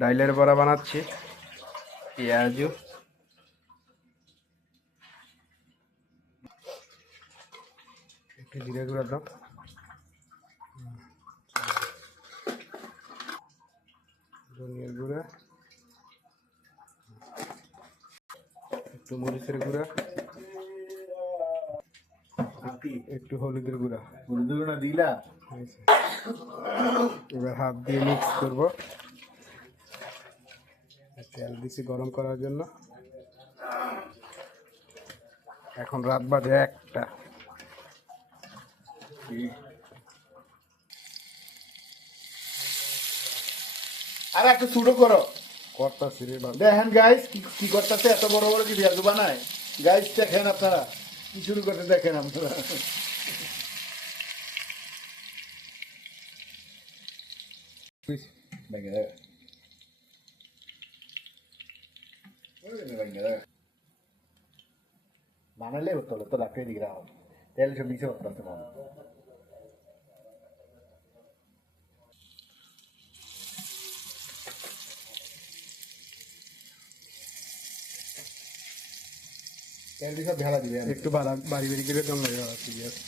ডাইলের বড়া বানাচ্ছি, পেঁয়াজু, একটু জিরে গুঁড়া দাও, ধনিয়ার গুঁড়া, একটু মরিচের গুঁড়া, একটু হলুদের গুঁড়া। হলুদের গুঁড়া দিলা? এবার হাত দিয়ে মিক্স করবো। তেল দিছি গরম করার জন্য। এখন রাত বাজে 1টা। আর একটু ছোটো করো। করতাছি রে বাবা। দেখেন গাইস কি করতেছে, এত বড় বড় কি পেঁয়াজ বানায়। গাইস দেখেন আপনারা কি শুরু করতে, দেখেন আপনারা। বানালে হতো তো ডাক্তার দিকে রাখো, তেল সব মিশে করতে না। তেল দিয়ে সব ঢালা দিবে। একটু বাড়ি বাড়ি করে দম লাগে ঠিক আছে।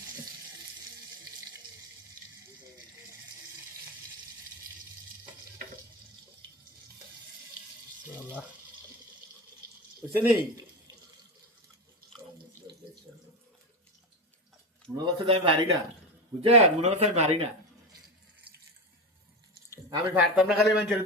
বুঝছে নেই মনে করছে আমি পারি না, বুঝছেন? মনে করছে আমি পারি না, আমি পারতাম না, খালি মানুষের